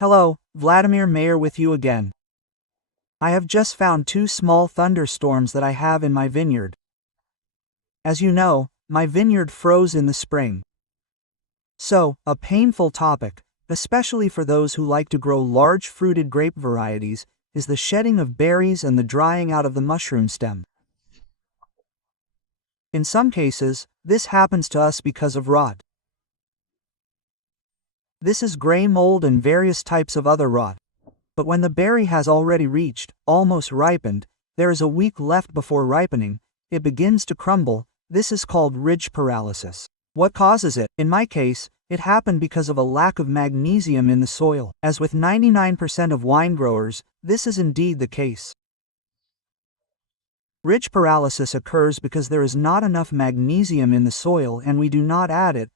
Hello, Vladimir Mayer with you again. I have just found 2 small thunderstorms that I have in my vineyard. As you know, my vineyard froze in the spring. So, a painful topic, especially for those who like to grow large fruited grape varieties, is the shedding of berries and the drying out of the mushroom stem. In some cases, this happens to us because of rot. This is gray mold and various types of other rot. But when the berry has already reached, almost ripened, there is a week left before ripening, it begins to crumble. This is called ridge paralysis. What causes it? In my case, it happened because of a lack of magnesium in the soil. As with 99% of wine growers, this is indeed the case. Ridge paralysis occurs because there is not enough magnesium in the soil and we do not add it,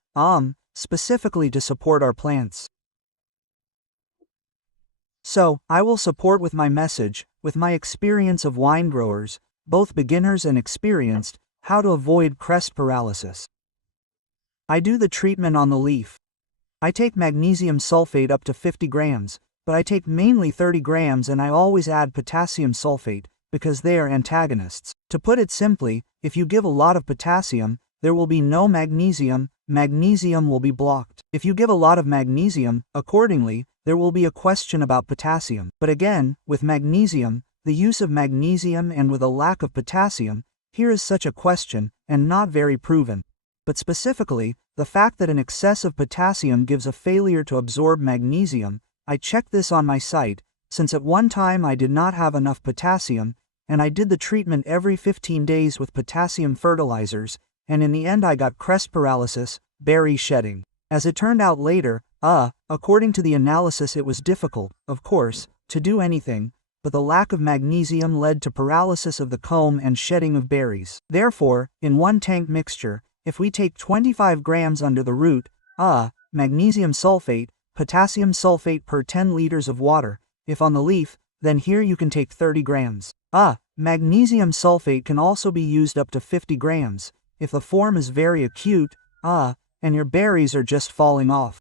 specifically to support our plants. So, I will support with my message, with my experience of wine growers, both beginners and experienced, how to avoid CREST paralysis. I do the treatment on the leaf. I take magnesium sulfate up to 50 grams, but I take mainly 30 grams and I always add potassium sulfate, because they are antagonists. To put it simply, if you give a lot of potassium, there will be no magnesium, magnesium will be blocked. If you give a lot of magnesium, accordingly, there will be a question about potassium. But again, with magnesium, the use of magnesium and with a lack of potassium, here is such a question, and not very proven. But specifically, the fact that an excess of potassium gives a failure to absorb magnesium, I checked this on my site, since at one time I did not have enough potassium, and I did the treatment every 15 days with potassium fertilizers, and in the end I got CREST paralysis, berry shedding. As it turned out later, according to the analysis it was difficult, of course, to do anything, but the lack of magnesium led to paralysis of the comb and shedding of berries. Therefore, in 1 tank mixture, if we take 25 grams under the root, magnesium sulfate, potassium sulfate per 10 liters of water, if on the leaf, then here you can take 30 grams. Magnesium sulfate can also be used up to 50 grams, if the form is very acute, and your berries are just falling off.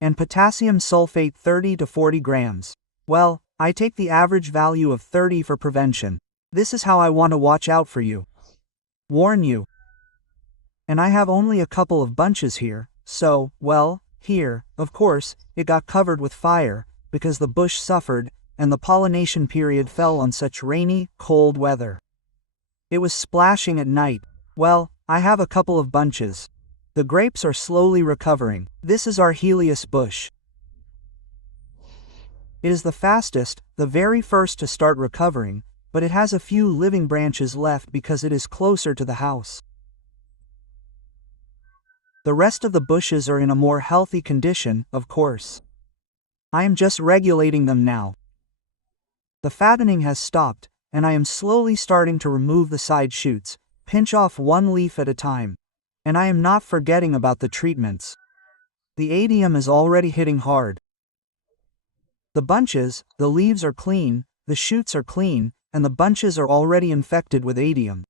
And potassium sulfate 30 to 40 grams. Well, I take the average value of 30 for prevention. This is how I want to watch out for you. Warn you. And I have only a couple of bunches here, so, well, here, of course, it got covered with fire, because the bush suffered, and the pollination period fell on such rainy, cold weather. It was splashing at night. Well, I have a couple of bunches. The grapes are slowly recovering. This is our Helios bush. It is the fastest, the very first to start recovering, but it has a few living branches left because it is closer to the house. The rest of the bushes are in a more healthy condition, of course. I am just regulating them now. The fattening has stopped, and I am slowly starting to remove the side shoots, pinch off 1 leaf at a time. And I am not forgetting about the treatments. The adium is already hitting hard. The bunches, the leaves are clean, the shoots are clean, and the bunches are already infected with adium.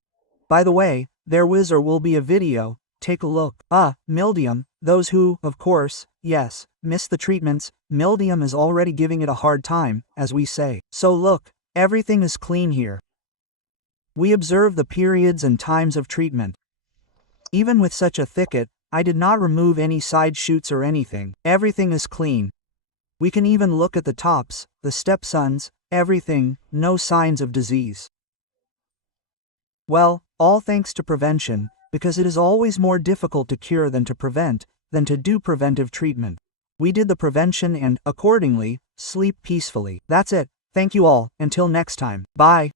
By the way, there will be a video, take a look. Mildium, those who, of course, yes, miss the treatments, mildium is already giving it a hard time, as we say. So look, everything is clean here. We observe the periods and times of treatment. Even with such a thicket, I did not remove any side shoots or anything. Everything is clean. We can even look at the tops, the stepsons, everything, no signs of disease. Well, all thanks to prevention, because it is always more difficult to cure than to prevent, than to do preventive treatment. We did the prevention and, accordingly, sleep peacefully. That's it. Thank you all. Until next time. Bye.